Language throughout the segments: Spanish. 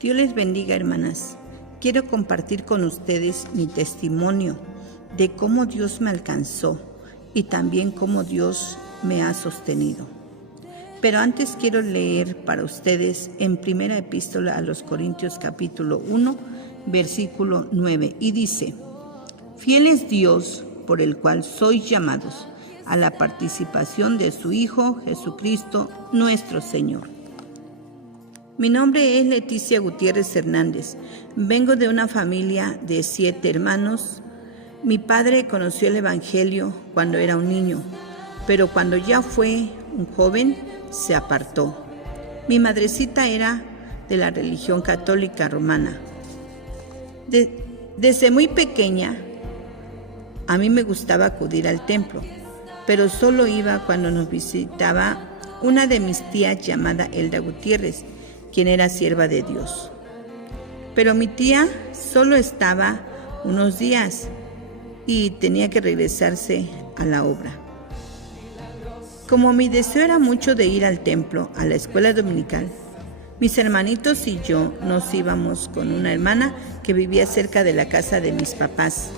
Dios les bendiga, hermanas. Quiero compartir con ustedes mi testimonio de cómo Dios me alcanzó y también cómo Dios me ha sostenido. Pero antes quiero leer para ustedes en primera epístola a los Corintios capítulo 1, versículo 9, y dice: Fiel es Dios por el cual sois llamados a la participación de su Hijo Jesucristo nuestro Señor. Mi nombre es Leticia Gutiérrez Hernández. Vengo de una familia de 7 hermanos. Mi padre conoció el Evangelio cuando era un niño, pero cuando ya fue un joven se apartó. Mi madrecita era de la religión católica romana. Desde muy pequeña a mí me gustaba acudir al templo, pero solo iba cuando nos visitaba una de mis tías llamada Elda Gutiérrez, quien era sierva de Dios. Pero mi tía solo estaba unos días y tenía que regresarse a la obra. Como mi deseo era mucho de ir al templo, a la escuela dominical, mis hermanitos y yo nos íbamos con una hermana que vivía cerca de la casa de mis papás.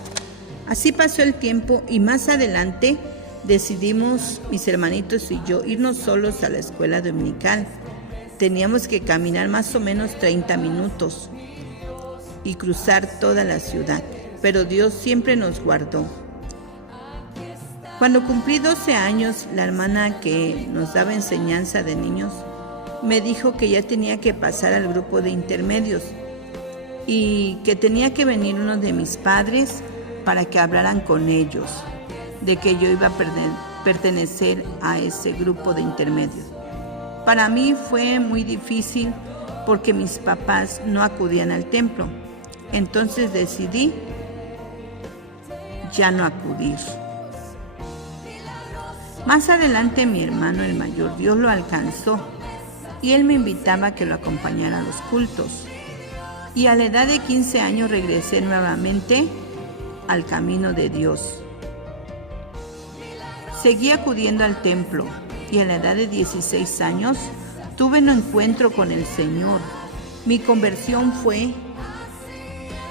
Así pasó el tiempo y más adelante decidimos, mis hermanitos y yo, irnos solos a la escuela dominical. Teníamos que caminar más o menos 30 minutos y cruzar toda la ciudad, pero Dios siempre nos guardó. Cuando cumplí 12 años, la hermana que nos daba enseñanza de niños me dijo que ya tenía que pasar al grupo de intermedios y que tenía que venir uno de mis padres para que hablaran con ellos, de que yo iba a pertenecer a ese grupo de intermedios. Para mí fue muy difícil porque mis papás no acudían al templo. Entonces decidí ya no acudir. Más adelante mi hermano el mayor, Dios lo alcanzó y él me invitaba a que lo acompañara a los cultos. Y a la edad de 15 años regresé nuevamente al camino de Dios. Seguí acudiendo al templo. Y a la edad de 16 años tuve un encuentro con el Señor. Mi conversión fue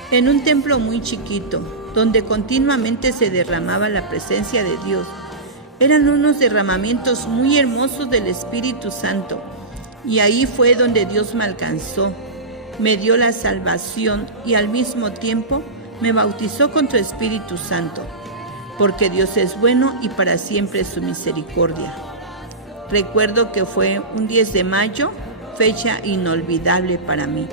en un templo muy chiquito, donde continuamente se derramaba la presencia de Dios. Eran unos derramamientos muy hermosos del Espíritu Santo. Y ahí fue donde Dios me alcanzó, me dio la salvación y al mismo tiempo me bautizó con tu Espíritu Santo, porque Dios es bueno y para siempre es su misericordia. Recuerdo que fue un 10 de mayo, fecha inolvidable para mí.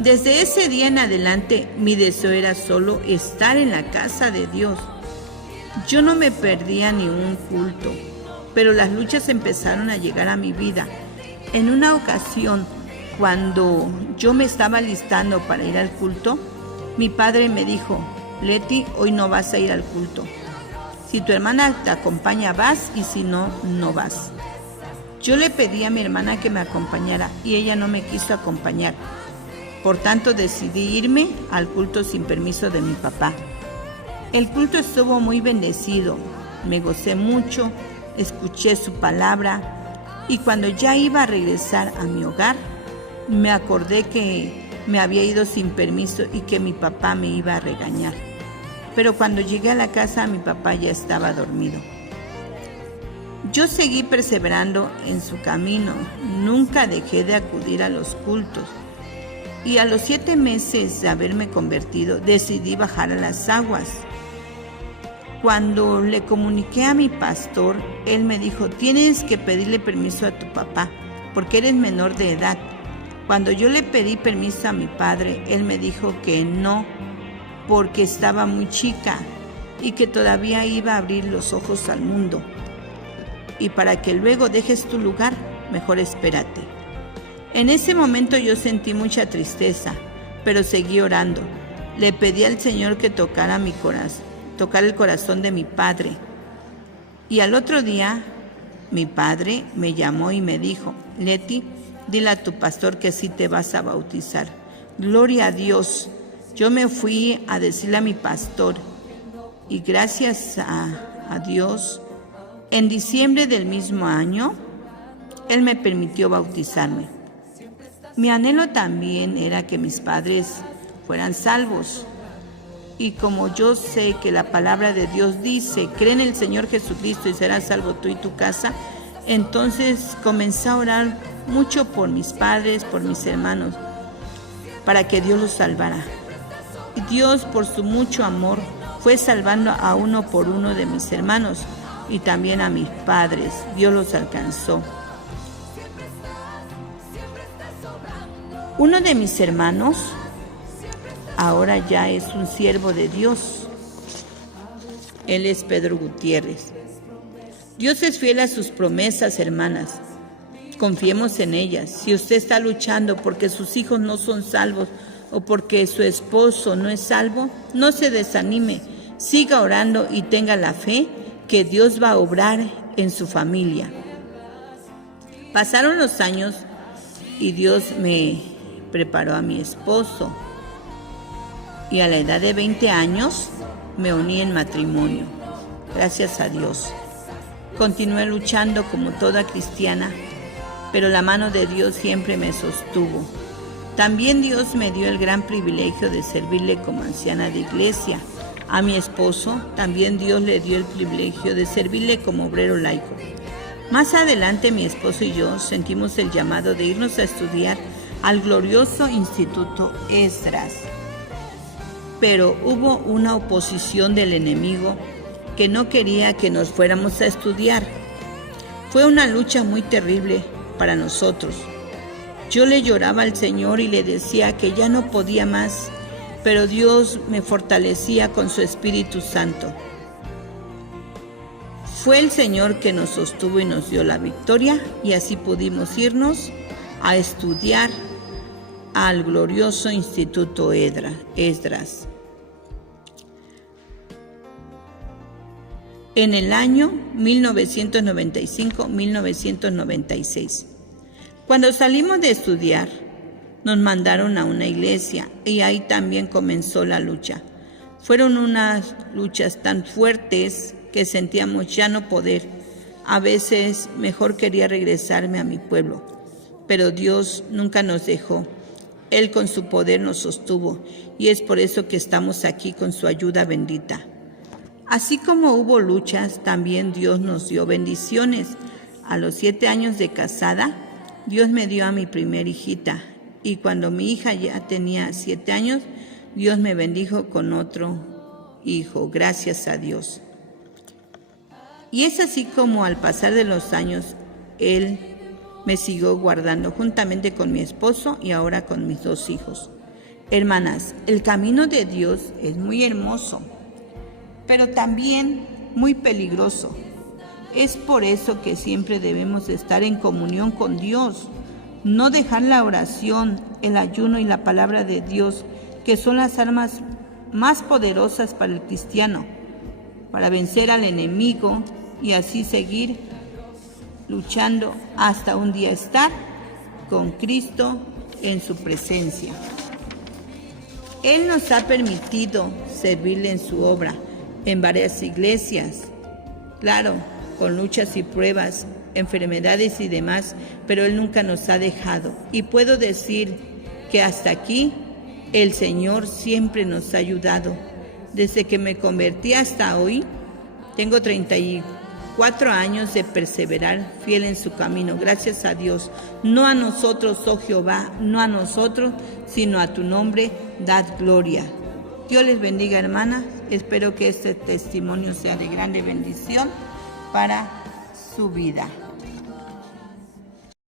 Desde ese día en adelante, mi deseo era solo estar en la casa de Dios. Yo no me perdía ni un culto, pero las luchas empezaron a llegar a mi vida. En una ocasión, cuando yo me estaba listando para ir al culto, mi padre me dijo: Leti, hoy no vas a ir al culto. Si tu hermana te acompaña, vas, y si no, no vas. Yo le pedí a mi hermana que me acompañara y ella no me quiso acompañar. Por tanto, decidí irme al culto sin permiso de mi papá. El culto estuvo muy bendecido, me gocé mucho, escuché su palabra y cuando ya iba a regresar a mi hogar, me acordé que me había ido sin permiso y que mi papá me iba a regañar. Pero cuando llegué a la casa, mi papá ya estaba dormido. Yo seguí perseverando en su camino, nunca dejé de acudir a los cultos. Y a los 7 meses de haberme convertido, decidí bajar a las aguas. Cuando le comuniqué a mi pastor, él me dijo: tienes que pedirle permiso a tu papá, porque eres menor de edad. Cuando yo le pedí permiso a mi padre, él me dijo que no, porque estaba muy chica y que todavía iba a abrir los ojos al mundo. Y para que luego dejes tu lugar, mejor espérate. En ese momento yo sentí mucha tristeza, pero seguí orando. Le pedí al Señor que tocara mi corazón, tocara el corazón de mi padre. Y al otro día, mi padre me llamó y me dijo: Leti, dile a tu pastor que sí te vas a bautizar. Gloria a Dios. Yo me fui a decirle a mi pastor y gracias a Dios, En diciembre del mismo año, Él me permitió bautizarme. Mi anhelo también era que mis padres fueran salvos. Y como yo sé que la palabra de Dios dice, cree en el Señor Jesucristo y serás salvo tú y tu casa, entonces comencé a orar mucho por mis padres, por mis hermanos, para que Dios los salvara. Y Dios, por su mucho amor, fue salvando a uno por uno de mis hermanos y también a mis padres. Dios los alcanzó. Uno de mis hermanos ahora ya es un siervo de Dios. Él es Pedro Gutiérrez. Dios es fiel a sus promesas, hermanas. Confiemos en ellas. Si usted está luchando porque sus hijos no son salvos o porque su esposo no es salvo, no se desanime. Siga orando y tenga la fe que Dios va a obrar en su familia. Pasaron los años y Dios me preparó a mi esposo. Y a la edad de 20 años me uní en matrimonio. Gracias a Dios. Continué luchando como toda cristiana, pero la mano de Dios siempre me sostuvo. También Dios me dio el gran privilegio de servirle como anciana de iglesia. A mi esposo también Dios le dio el privilegio de servirle como obrero laico. Más adelante mi esposo y yo sentimos el llamado de irnos a estudiar al glorioso Instituto Esdras. Pero hubo una oposición del enemigo que no quería que nos fuéramos a estudiar. Fue una lucha muy terrible para nosotros. Yo le lloraba al Señor y le decía que ya no podía más, pero Dios me fortalecía con su Espíritu Santo. Fue el Señor que nos sostuvo y nos dio la victoria, y así pudimos irnos a estudiar al glorioso Instituto Esdras. En el año 1995-1996. Cuando salimos de estudiar, nos mandaron a una iglesia y ahí también comenzó la lucha. Fueron unas luchas tan fuertes que sentíamos ya no poder. A veces mejor quería regresarme a mi pueblo, pero Dios nunca nos dejó. Él con su poder nos sostuvo y es por eso que estamos aquí con su ayuda bendita. Así como hubo luchas, también Dios nos dio bendiciones. A los 7 años de casada, Dios me dio a mi primer hijita. Y cuando mi hija ya tenía 7 años, Dios me bendijo con otro hijo. Gracias a Dios. Y es así como al pasar de los años, Él me siguió guardando juntamente con mi esposo y ahora con mis 2 hijos. Hermanas, el camino de Dios es muy hermoso, pero también muy peligroso. Es por eso que siempre debemos estar en comunión con Dios, no dejar la oración, el ayuno y la palabra de Dios, que son las armas más poderosas para el cristiano, para vencer al enemigo y así seguir luchando hasta un día estar con Cristo en su presencia. Él nos ha permitido servirle en su obra, en varias iglesias, claro, con luchas y pruebas, enfermedades y demás, pero Él nunca nos ha dejado. Y puedo decir que hasta aquí el Señor siempre nos ha ayudado. Desde que me convertí hasta hoy, tengo 34 años de perseverar fiel en su camino. Gracias a Dios. No a nosotros, oh Jehová, no a nosotros, sino a tu nombre, dad gloria. Dios les bendiga, hermanas. Espero que este testimonio sea de grande bendición para su vida.